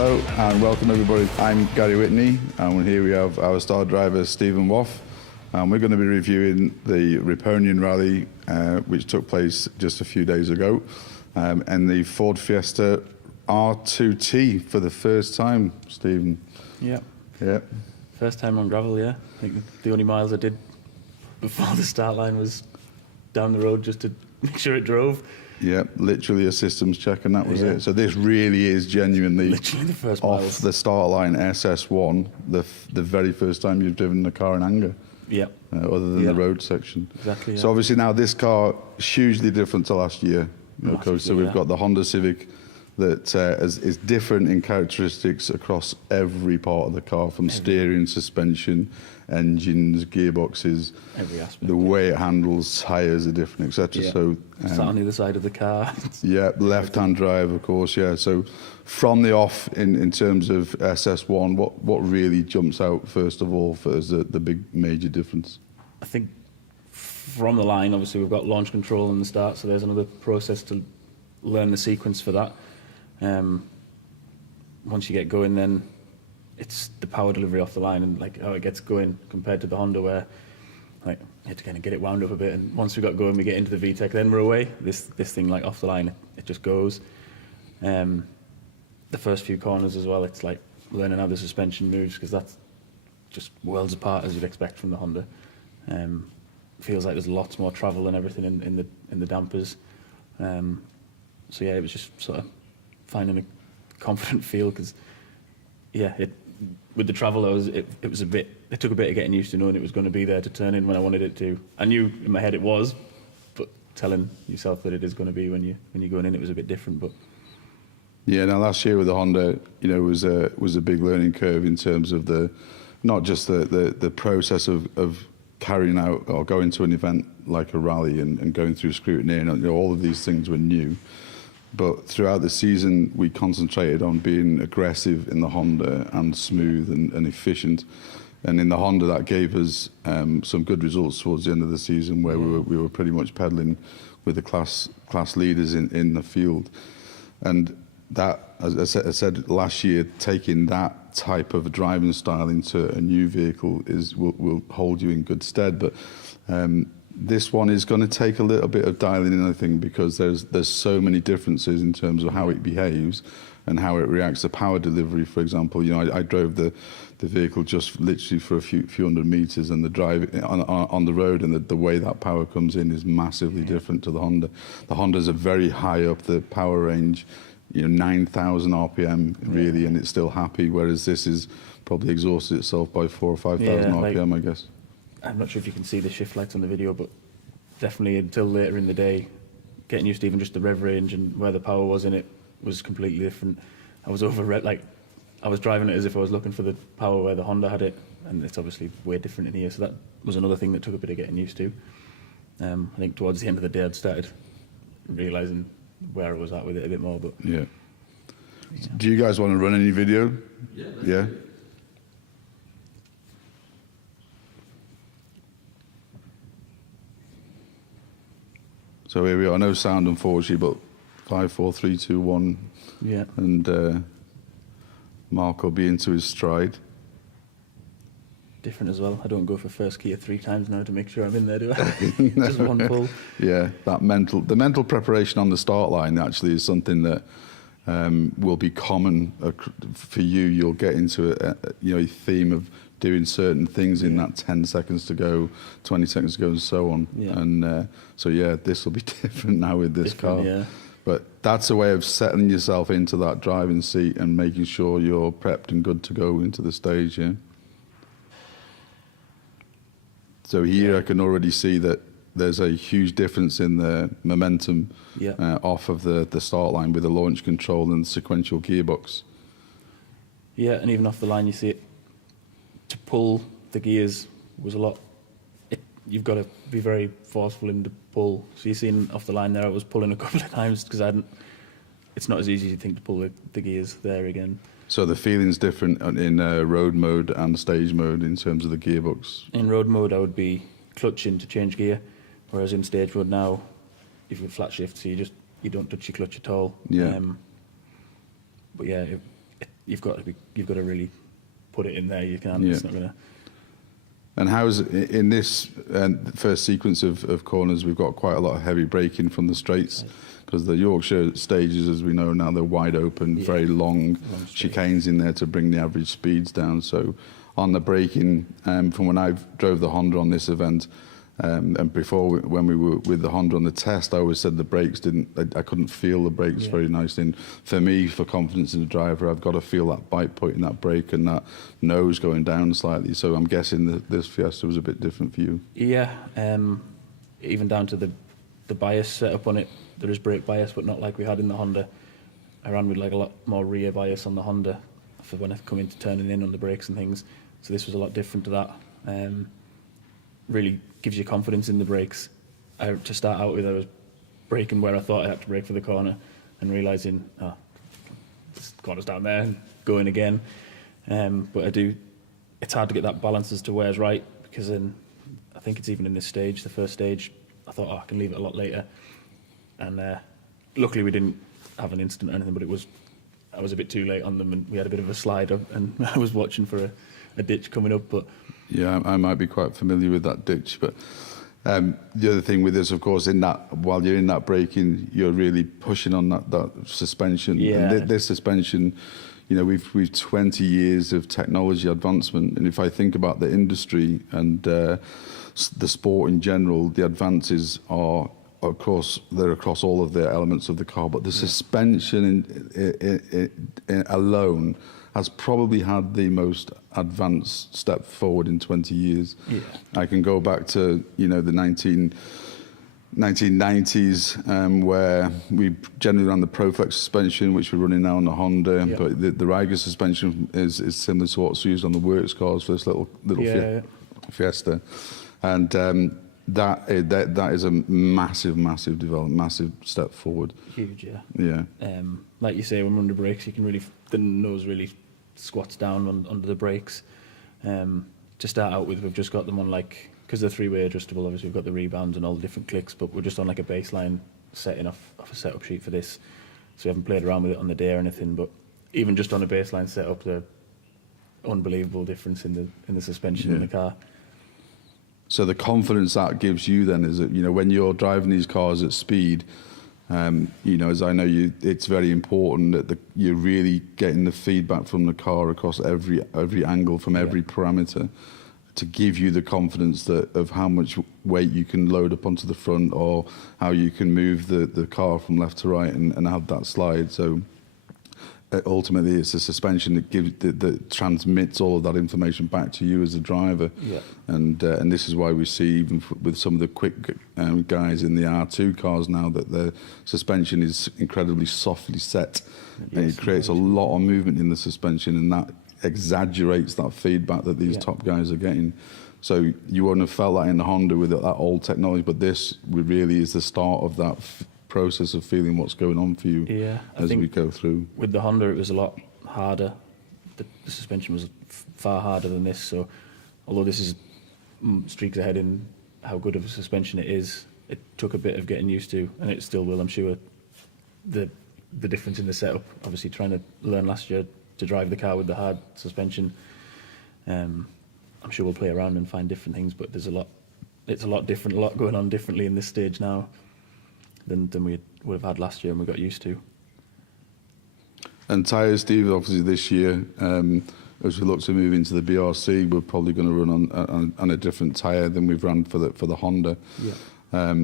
Hello and welcome everybody. I'm Gary Whitney and here we have our star driver Stephen Woff, and we're going to be reviewing the Riponian Rally which took place just a few days ago, and the Ford Fiesta R2T for the first time, Stephen. Yeah. Yeah. First time on gravel, yeah. I think the only miles I did before the start line was down the road just to make sure it drove. Yeah, literally a systems check and that was it. So this really is genuinely literally the first off miles. the start line SS1, the very first time you've driven the car in anger. Yeah. Other than the road section. Exactly. Yeah. So obviously now this car is hugely different to last year. Okay, so we've got the Honda Civic that is different in characteristics across every part of the car, from steering, suspension, engines, gearboxes, every aspect. the way it handles, tyres are different, etc. Yeah. So sat on the other side of the car. yeah, left-hand drive, of course. Yeah. So from the off, in terms of SS1, what really jumps out first of all as the big major difference? I think from the line, obviously we've got launch control in the start, so there's another process to learn the sequence for that. Once you get going, then it's the power delivery off the line and like how it gets going compared to the Honda, where like you had to kind of get it wound up a bit, and once we got going, we get into the VTEC, then we're away. This thing, like off the line, it just goes. The first few corners as well, it's like learning how the suspension moves, because that's just worlds apart as you'd expect from the Honda. Feels like there's lots more travel and everything in the dampers. So yeah, it was just sort of finding a confident feel, because yeah, with the travel it took a bit of getting used to knowing it was going to be there to turn in when I wanted it to. I knew in my head it was, but telling yourself that it is going to be when you're going in, it was a bit different. But yeah, now last year with the Honda, was a big learning curve in terms of not just the process of carrying out or going to an event like a rally and going through scrutiny, and all of these things were new. But throughout the season, we concentrated on being aggressive in the Honda and smooth and efficient. And in the Honda, that gave us some good results towards the end of the season, where we were pretty much pedaling with the class leaders in the field. And that, as I said last year, taking that type of driving style into a new vehicle will hold you in good stead. But this one is going to take a little bit of dialing in, I think, because there's so many differences in terms of how it behaves and how it reacts to power delivery. For example, I drove the vehicle just literally for a few hundred meters, and the drive on the road and the way that power comes in is massively different to the Honda. The Hondas are very high up the power range, 9,000 RPM really, and it's still happy, whereas this is probably exhausted itself by 4,000 or 5,000 RPM, I guess. I'm not sure if you can see the shift lights on the video, but definitely until later in the day, getting used to even just the rev range and where the power was in it was completely different. I was I was driving it as if I was looking for the power where the Honda had it, and it's obviously way different in here. So that was another thing that took a bit of getting used to. I think towards the end of the day, I'd started realising where I was at with it a bit more. But yeah. Do you guys want to run any video? Yeah. So here we are. No sound, unfortunately, but 5, 4, 3, 2, 1. Yeah. And Mark will be into his stride. Different as well. I don't go for first gear 3 times now to make sure I'm in there, do I? Just one pull. Yeah, the mental preparation on the start line actually is something that will be common for you. You'll get into a theme of doing certain things in that 10 seconds to go, 20 seconds to go, and so on. Yeah. And so yeah, this will be different now with this car. Yeah. But that's a way of settling yourself into that driving seat and making sure you're prepped and good to go into the stage. Yeah. So here I can already see that there's a huge difference in the momentum off of the start line with the launch control and sequential gearbox. Yeah, and even off the line you see it. To pull the gears was a lot. You've got to be very forceful in the pull. So you're seeing off the line there, I was pulling a couple of times because it's not as easy as you think to pull the gears there again. So the feeling's different in road mode and stage mode in terms of the gearbox? In road mode, I would be clutching to change gear, whereas in stage mode now, you've got flat shift, so you don't touch your clutch at all. Yeah. But yeah, you've got to really put it in there. You can't. It's not gonna. And how's in this first sequence of corners? We've got quite a lot of heavy braking from the straights because the Yorkshire stages, as we know now, they're wide open, very long chicanes in there to bring the average speeds down. So on the braking, from when I drove the Honda on this event, and before when we were with the Honda on the test, I always said the brakes I couldn't feel the brakes very nicely. And for me, for confidence in the driver, I've got to feel that bite point in that brake and that nose going down slightly. So I'm guessing that this Fiesta was a bit different for you. Yeah, even down to the bias setup on it. There is brake bias, but not like we had in the Honda. I ran with like a lot more rear bias on the Honda for when I come into turning in on the brakes and things. So this was a lot different to that. Really gives you confidence in the brakes. To start out with, I was braking where I thought I had to brake for the corner and realising, this corner's down there and going again. But it's hard to get that balance as to where's right, because then I think it's even in this stage, the first stage, I thought, I can leave it a lot later. And luckily we didn't have an incident or anything, but I was a bit too late on them and we had a bit of a slide up and I was watching for a ditch coming up. But yeah, I might be quite familiar with that ditch, but the other thing with this, of course, while you're in that braking, you're really pushing on that suspension. Yeah. And this suspension, we've 20 years of technology advancement, and if I think about the industry and the sport in general, the advances are, of course, they're across all of the elements of the car, but the suspension alone has probably had the most advanced step forward in 20 years. Yeah. I can go back to, the 1990s, where we generally ran the ProFlex suspension, which we're running now on the Honda, but the Riga suspension is similar to what's used on the works cars for this little Fiesta. And that is a massive development, massive step forward. Huge, yeah. Like you say, when we're under brakes, you can the nose really squats down under the brakes. To start out with, we've just got them on because they're three-way adjustable, obviously we've got the rebounds and all the different clicks, but we're just on a baseline setting off a setup sheet for this. So we haven't played around with it on the day or anything, but even just on a baseline setup, the unbelievable difference in the suspension in the car. So the confidence that gives you then is that, when you're driving these cars at speed, as I know it's very important that you're really getting the feedback from the car across every angle from every parameter to give you the confidence of how much weight you can load up onto the front or how you can move the car from left to right and have that slide. So ultimately it's the suspension that transmits all of that information back to you as a driver. And this is why we see, even with some of the quick guys in the R2 cars now, that the suspension is incredibly softly set, and it creates a lot of movement in the suspension, and that exaggerates that feedback that these top guys are getting. So you wouldn't have felt that in the Honda with that old technology, but this really is the start of that process of feeling what's going on for you as we go through. With the Honda, it was a lot harder. The suspension was far harder than this. So, although this is streaks ahead in how good of a suspension it is, it took a bit of getting used to, and it still will, I'm sure. The difference in the setup, obviously, trying to learn last year to drive the car with the hard suspension. I'm sure we'll play around and find different things, but it's a lot different, a lot going on differently in this stage now than we would have had last year and we got used to. And tyres, Steve, obviously this year, as we look to move into the BRC, we're probably going to run on a different tyre than we've run for the Honda.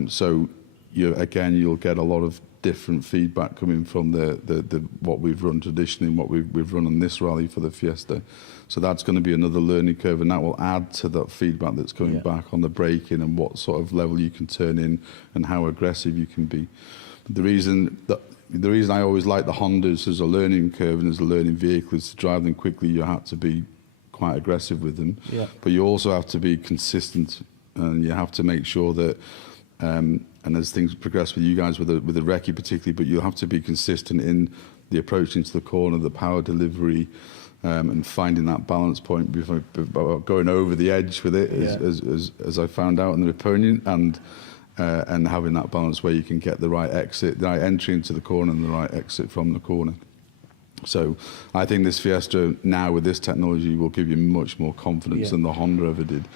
So you'll get a lot of different feedback coming from the what we've run traditionally and what we've run on this rally for the Fiesta. So that's going to be another learning curve, and that will add to that feedback that's coming back on the braking and what sort of level you can turn in and how aggressive you can be. But the reason I always like the Hondas as a learning curve and as a learning vehicle is to drive them quickly. You have to be quite aggressive with them, but you also have to be consistent, and you have to make sure that and as things progress with you guys with the recce particularly, but you'll have to be consistent in the approach into the corner, the power delivery, and finding that balance point before going over the edge with it, as I found out in the opponent, and having that balance where you can get the right exit, the right entry into the corner and the right exit from the corner. So I think this Fiesta now with this technology will give you much more confidence than the Honda ever did.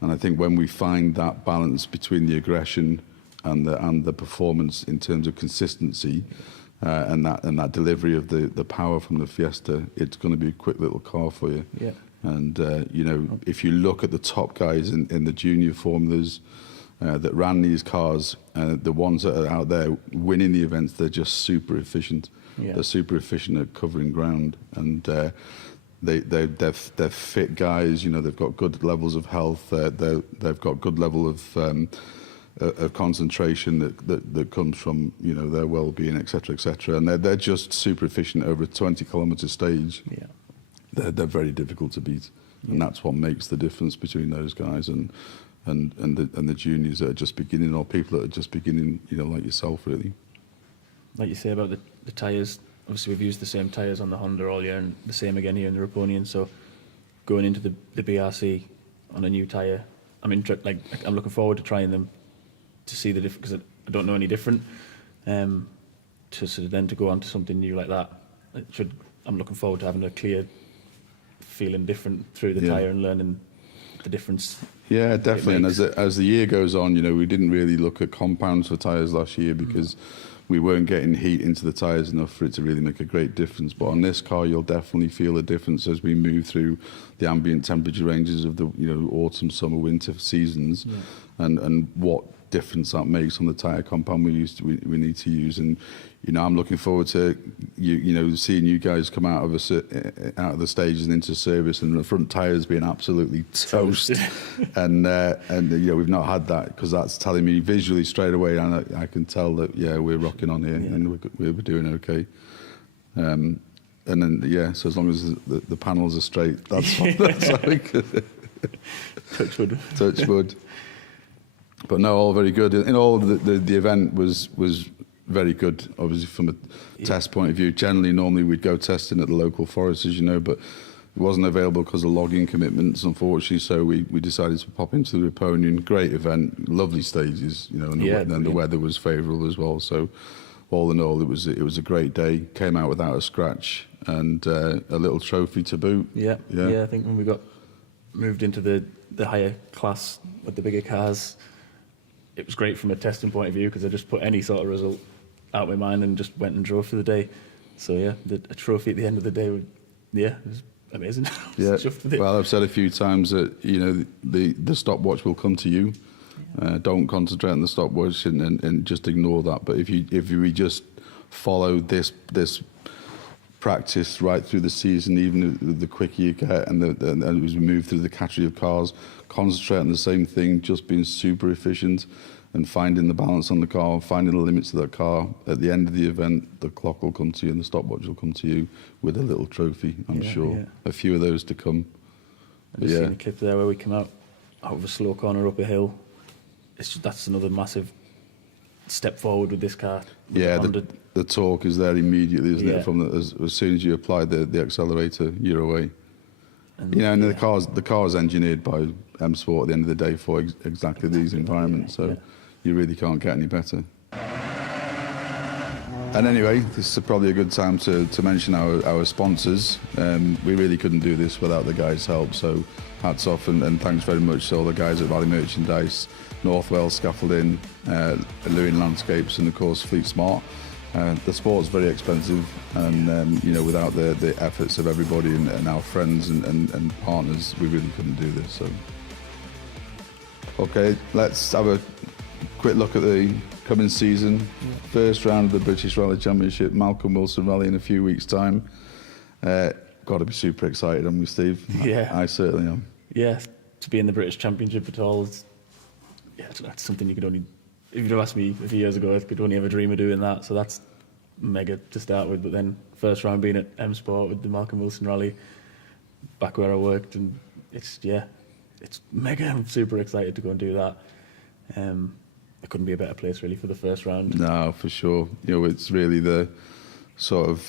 And I think when we find that balance between the aggression and the performance in terms of consistency, and that delivery of the power from the Fiesta, it's going to be a quick little car for you. Yeah. And you know, if you look at the top guys in the junior formulas that ran these cars, the ones that are out there winning the events, they're just super efficient. Yeah. They're super efficient at covering ground, and they're fit guys. You know, they've got good levels of health. They've got good level of concentration that comes from, you know, their well-being, etc., etc. And they're just super efficient over a 20-kilometre stage. Yeah. They're very difficult to beat, and that's what makes the difference between those guys and the juniors that are just beginning, or people that are just beginning, you know, like yourself, really. Like you say about the tyres, obviously we've used the same tyres on the Honda all year, and the same again here in the Raponian. So going into the BRC on a new tyre, I'm looking forward to trying them to see the difference, because I don't know any different. To sort of then to go on to something new like that, I'm looking forward to having a clear feeling different through the tyre and learning the difference. Yeah, definitely. And as the year goes on, you know, we didn't really look at compounds for tyres last year because we weren't getting heat into the tyres enough for it to really make a great difference. But on this car, you'll definitely feel a difference as we move through the ambient temperature ranges of the, you know, autumn, summer, winter seasons, and what difference that makes on the tyre compound we need to use. And you know, I'm looking forward to you know, seeing you guys come out of the stages and into service, and the front tyres being absolutely toast. and you know, we've not had that, because that's telling me visually straight away, and I can tell that we're rocking on here, and we're doing okay. And then so as long as the panels are straight, that's all we could. Touch wood. Touch wood. But no, all very good. In all, the event was very good, obviously, from a test point of view. Generally, normally we'd go testing at the local forest, as you know, but it wasn't available because of logging commitments, unfortunately, so we decided to pop into the Raponian. Great event, lovely stages, you know, and then the weather was favourable as well. So all in all, it was a great day. Came out without a scratch, and a little trophy to boot. Yeah, I think when we got moved into the higher class with the bigger cars, it was great from a testing point of view, because I just put any sort of result out of my mind and just went and drove for the day. So a trophy at the end of the day, it was amazing. Well, I've said a few times that, you know, the stopwatch will come to you. Don't concentrate on the stopwatch and just ignore that. But if we just follow this practice right through the season, even the quicker you get, and as we move through the category of cars, concentrate on the same thing, just being super efficient and finding the balance on the car, finding the limits of that car. At the end of the event, the clock will come to you and the stopwatch will come to you with a little trophy, I'm sure. Yeah. A few of those to come. I've just seen a clip there where we come out of a slow corner up a hill. That's another massive step forward with this car. The torque is there immediately, isn't it? From as soon as you apply the accelerator, you're away. And, you know, and the car's engineered by M Sport at the end of the day for exactly these environments. So you really can't get any better. And anyway, this is probably a good time to mention our sponsors. We really couldn't do this without the guys' help. So hats off and thanks very much to all the guys at Valley Merchandise, North Wales Scaffolding, Lewin Landscapes, and of course Fleet Smart. The sport's very expensive, and you know, without the efforts of everybody and our friends and partners, we really couldn't do this. So, okay, let's have a quick look at the coming season. First round of the British Rally Championship, Malcolm Wilson Rally in a few weeks' time. Got to be super excited, haven't we, Steve? Yeah, I certainly am. Yeah, to be in the British Championship at all is, that's something you could only. If you'd have asked me a few years ago, I could only ever dream of doing that. So that's mega to start with. But then first round being at M Sport with the Malcolm Wilson Rally, back where I worked, and it's mega. I'm super excited to go and do that. There couldn't be a better place really for the first round. No, for sure. You know, it's really the sort of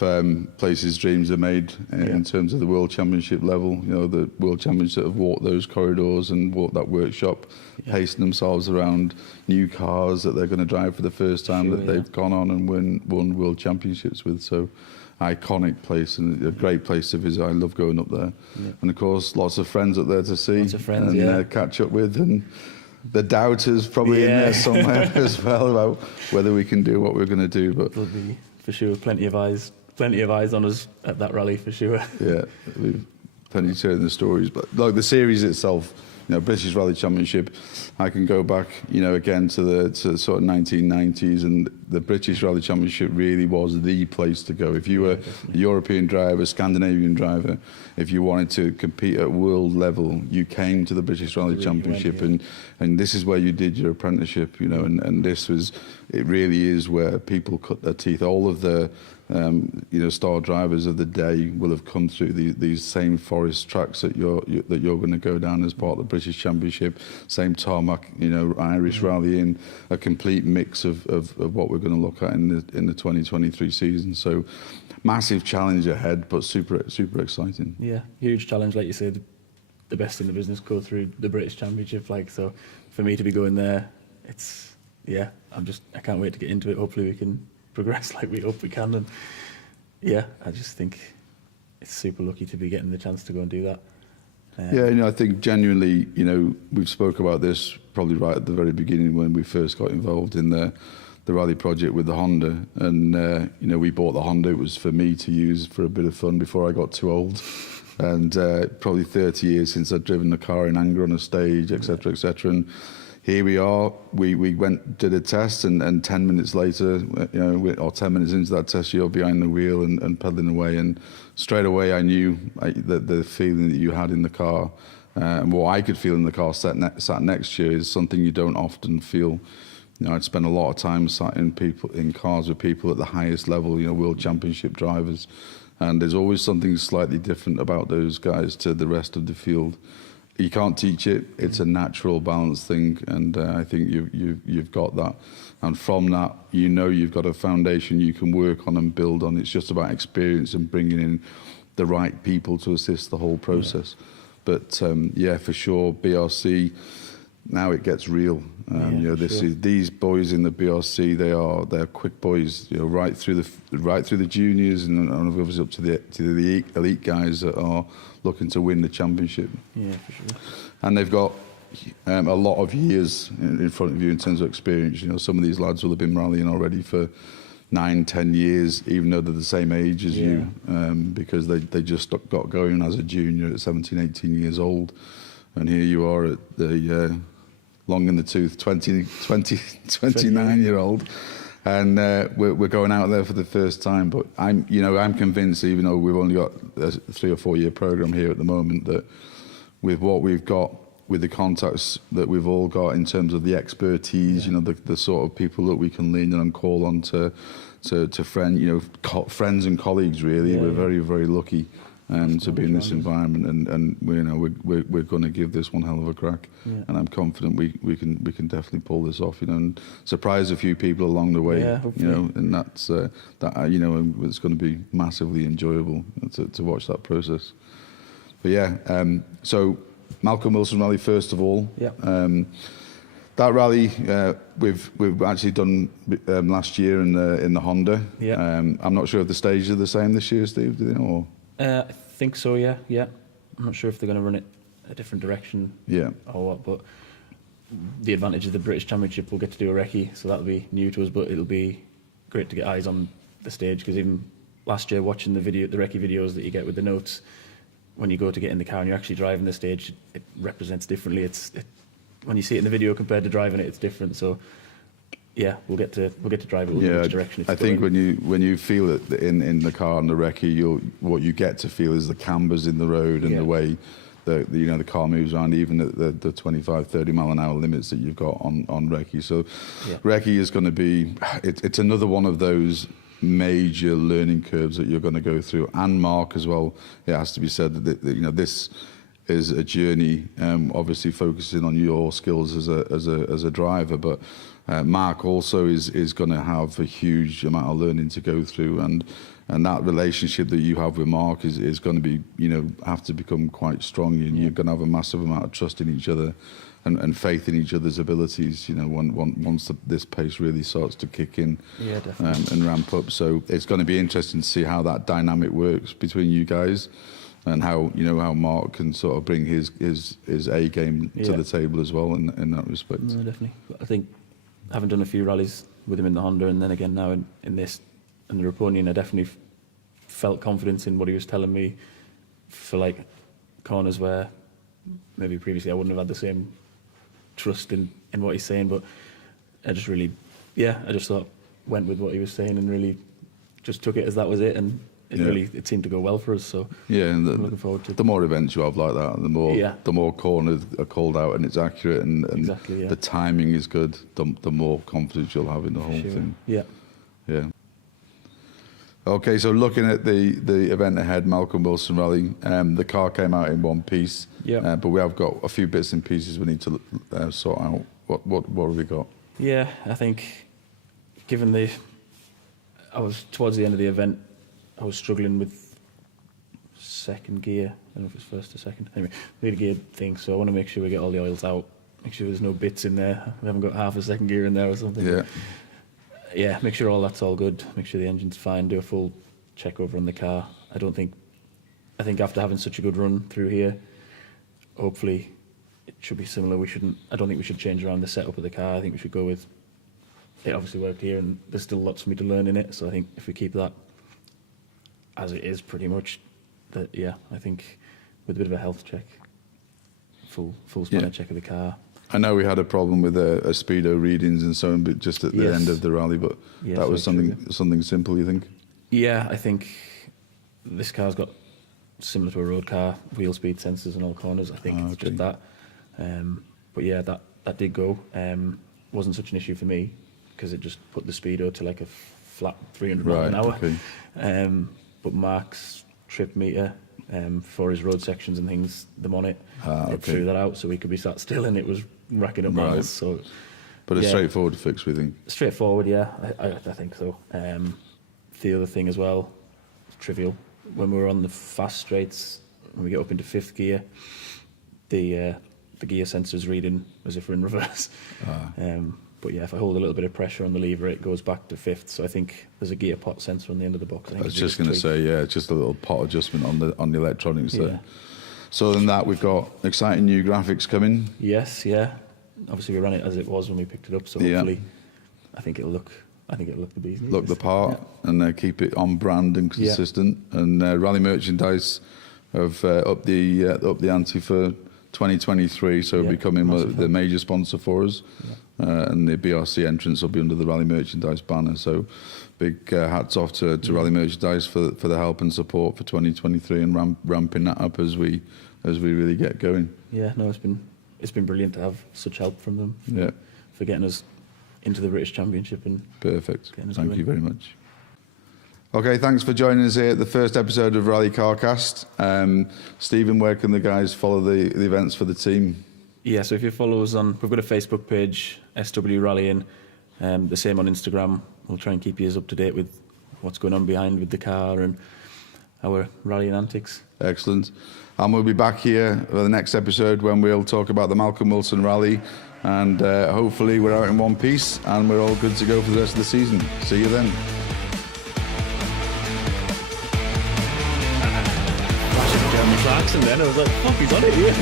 places dreams are made in terms of the World Championship level. You know, the World Champions that have walked those corridors and walked that workshop, pacing themselves around new cars that they're going to drive for the first time that they've gone on and won World Championships with. So iconic place and a great place to visit. I love going up there. And of course, lots of friends up there to see and catch up with. And the doubters probably in there somewhere as well about whether we can do what we're going to do. But there'll be, for sure, plenty of eyes on us at that rally for sure. Yeah, we've plenty to in the stories. But like the series itself, you know, British Rally Championship, I can go back, you know, again to the sort of 1990s, and the British Rally Championship really was the place to go. If you were a European driver, Scandinavian driver, if you wanted to compete at world level, you came to the British Rally Championship, and this is where you did your apprenticeship, you know, and this was, it really is where people cut their teeth. All of the you know, star drivers of the day will have come through these same forest tracks that you're going to go down as part of the British Championship. Same tarmac, you know, Irish rallying, a complete mix of what we're going to look at in the 2023 season. So massive challenge ahead, but super exciting. Yeah, huge challenge, like you said. The best in the business go through the British Championship. Like, so for me to be going there, it's I can't wait to get into it. Hopefully we can progress like we hope we can, and I just think it's super lucky to be getting the chance to go and do that. You know, I think genuinely, you know, we've spoke about this probably right at the very beginning when we first got involved in the rally project with the Honda, and you know, we bought the Honda. It was for me to use for a bit of fun before I got too old, and probably 30 years since I'd driven the car in anger on a stage, etc., etc. And here we are. We did a test, and 10 minutes later, you know, or 10 minutes into that test, you're behind the wheel and pedaling away. And straight away, I knew that the feeling that you had in the car, and what I could feel in the car sat next to you, is something you don't often feel. You know, I'd spent a lot of time sat in cars with people at the highest level, you know, World Championship drivers, and there's always something slightly different about those guys to the rest of the field. You can't teach it. It's a natural balance thing, and I think you've got that. And from that, you know, you've got a foundation you can work on and build on. It's just about experience and bringing in the right people to assist the whole process. But for sure, BRC. Now it gets real. You know, these boys in the BRC. They're quick boys. You know, right through the juniors and obviously up to the elite guys that are looking to win the championship. Yeah, for sure. And they've got a lot of years in front of you in terms of experience. You know, some of these lads will have been rallying already for 9-10 years, even though they're the same age as you, because they just got going as a junior at 17-18 years old. And here you are at the long in the tooth 29-year-old, and we're going out there for the first time. But I'm convinced, even though we've only got a 3 or 4 year program here at the moment, that with what we've got, with the contacts that we've all got in terms of the expertise, you know, the sort of people that we can lean on and call on to friends and colleagues. Really, we're very, very lucky. To be in this environment, and you know, we're going to give this one hell of a crack, and I'm confident we can definitely pull this off, you know, and surprise a few people along the way, you know, and that's you know, it's going to be massively enjoyable to watch that process. But so Malcolm Wilson Rally first of all. That rally we've actually done last year in the Honda. I'm not sure if the stages are the same this year, Steve. Do they know? Or? I think so, yeah. I'm not sure if they're going to run it a different direction or what, but the advantage of the British Championship, we'll get to do a recce, so that'll be new to us, but it'll be great to get eyes on the stage, because even last year watching the recce videos that you get with the notes, when you go to get in the car and you're actually driving the stage, it represents differently. When you see it in the video compared to driving it, it's different. So we'll get to drive it which direction it's I think when you feel it in the car and the recce, what you get to feel is the cambers in the road and the way the car moves around, even at the 25-30 mile an hour limits that you've got on recce. So recce is going to be it's another one of those major learning curves that you're going to go through. And Mark as well, it has to be said that you know, this is a journey, obviously focusing on your skills as a driver, but Mark also is going to have a huge amount of learning to go through, and And that relationship that you have with Mark is going to be, have to become quite strong. You're going to have a massive amount of trust in each other and faith in each other's abilities, once this pace really starts to kick in and ramp up. So it's going to be interesting to see how that dynamic works between you guys and how Mark can sort of bring his A game to the table as well in that respect. No, definitely. I think having done a few rallies with him in the Honda and then again now in this and the Raponian, I definitely felt confidence in what he was telling me for like corners where maybe previously I wouldn't have had the same trust in what he's saying, but I just really, I just thought went with what he was saying and really just took it as that was it, and it seemed to go well for us. So and I'm looking forward to it. The more events you have like that, the more corners are called out and it's accurate and the timing is good, the more confidence you'll have in the whole thing. Yeah. Okay, so looking at the event ahead, Malcolm Wilson Rally, the car came out in one piece, but we have got a few bits and pieces we need to sort out. What have we got? Yeah, I think given I was towards the end of the event, I was struggling with second gear. I don't know if it's first or second. Anyway, lead gear thing. So I want to make sure we get all the oils out. Make sure there's no bits in there. We haven't got half a second gear in there or something. Make sure all that's all good. Make sure the engine's fine. Do a full check over on the car. I think after having such a good run through here, hopefully it should be similar. I don't think we should change around the setup of the car. I think we should go with. It obviously worked here, and there's still lots for me to learn in it. So I think if we keep that as it is, pretty much, I think with a bit of a health check, full spanner check of the car. I know we had a problem with a speedo readings and so on, but just at the end of the rally. But that was something simple, you think? Yeah, I think this car's got similar to a road car, wheel speed sensors in all corners. I think it's just that. But that did go. Wasn't such an issue for me because it just put the speedo to like a flat 300 miles an hour. Okay. But Mark's trip meter for his road sections and things, them on it, it threw that out so we could be sat still and it was racking up miles. So, but a straightforward fix, we think. Straightforward, I think so. The other thing as well, trivial, when we were on the fast straights, when we get up into fifth gear, the gear sensor's reading as if we're in reverse. But if I hold a little bit of pressure on the lever, it goes back to fifth. So I think there's a gear pot sensor on the end of the box. I was just going to say, just a little pot adjustment on the electronics there. So other than that, we've got exciting new graphics coming. Yes, obviously we ran it as it was when we picked it up, so hopefully I think it'll look the bee's knees. Look the part and keep it on brand and consistent. And Rally Merchandise have upped the ante for 2023, so becoming the major sponsor for us. And the BRC entrance will be under the Rally Merchandise banner. So big hats off to Rally Merchandise for the help and support for 2023 and ramping that up as we really get going. It's been brilliant to have such help from them for getting us into the British Championship. And perfect. Thank you very much. Okay, thanks for joining us here at the first episode of Rally Carcast. Stephen, where can the guys follow the events for the team? So if you follow us we've got a Facebook page, SW Rallying, the same on Instagram. We'll try and keep you up to date with what's going on behind with the car and our rallying antics. Excellent. And we'll be back here for the next episode when we'll talk about the Malcolm Wilson Rally, and hopefully we're out in one piece and we're all good to go for the rest of the season. See you then. And then I was like, fuck, he's on it here.